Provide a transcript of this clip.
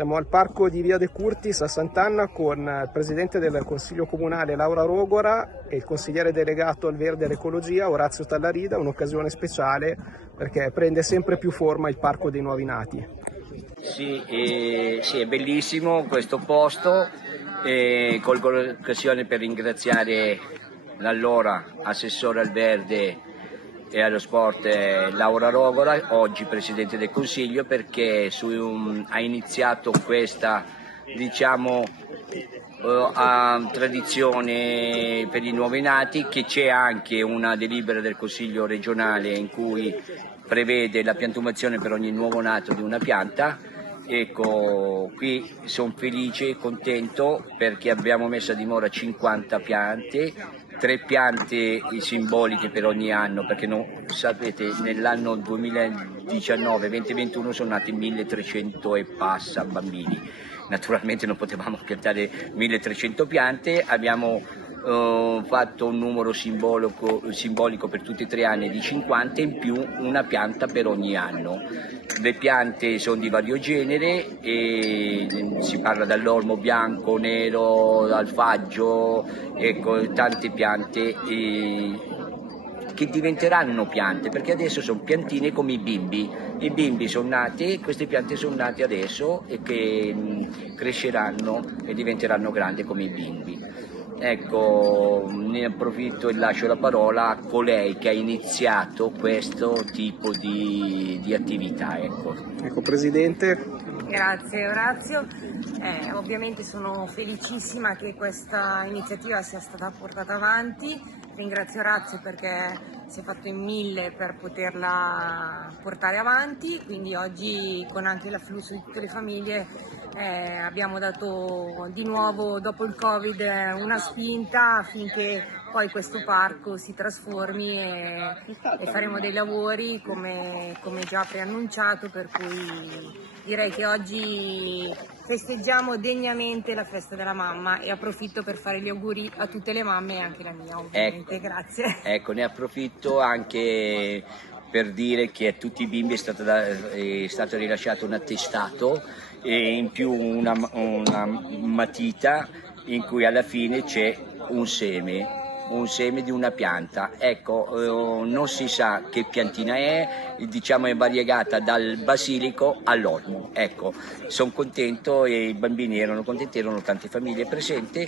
Siamo al parco di Via De Curtis a Sant'Anna con il presidente del Consiglio Comunale Laura Rogora e il consigliere delegato al Verde e all'Ecologia Orazio Tallarida, un'occasione speciale perché prende sempre più forma il Parco dei Nuovi Nati. Sì, è bellissimo questo posto, colgo l'occasione per ringraziare l'allora assessore al Verde e allo sport Laura Rogora, oggi Presidente del Consiglio, perché ha iniziato questa, diciamo, tradizione per i nuovi nati, che c'è anche una delibera del Consiglio regionale in cui prevede la piantumazione per ogni nuovo nato di una pianta. Ecco, qui sono felice e contento perché abbiamo messo a dimora 50 piante, 3 piante simboliche per ogni anno, perché sapete, nell'anno 2019-2021 sono nati 1300 e passa bambini. Naturalmente non potevamo piantare 1300 piante, abbiamo fatto un numero simbolico per tutti e 3 anni di 50, in più una pianta per ogni anno. Le piante sono di vario genere e si parla dall'olmo bianco, nero, alfaggio, ecco, tante piante che diventeranno piante, perché adesso sono piantine come i bimbi sono nati, queste piante sono nate adesso e che cresceranno e diventeranno grandi come i bimbi. Ecco, ne approfitto e lascio la parola a colei che ha iniziato questo tipo di attività. Ecco, Presidente. Grazie Orazio, ovviamente sono felicissima che questa iniziativa sia stata portata avanti, ringrazio Orazio perché si è fatto in 1000 per poterla portare avanti, quindi oggi con anche l'afflusso di tutte le famiglie abbiamo dato di nuovo dopo il Covid una spinta affinché poi questo parco si trasformi e faremo dei lavori come già preannunciato, per cui direi che oggi festeggiamo degnamente la festa della mamma e approfitto per fare gli auguri a tutte le mamme e anche la mia ovviamente. Grazie. Ecco, ne approfitto anche per dire che a tutti i bimbi è stato rilasciato un attestato e in più una matita in cui alla fine c'è un seme di una pianta. Ecco, non si sa che piantina è, diciamo è variegata dal basilico all'olmo. Ecco, sono contento e i bambini erano contenti, erano tante famiglie presenti.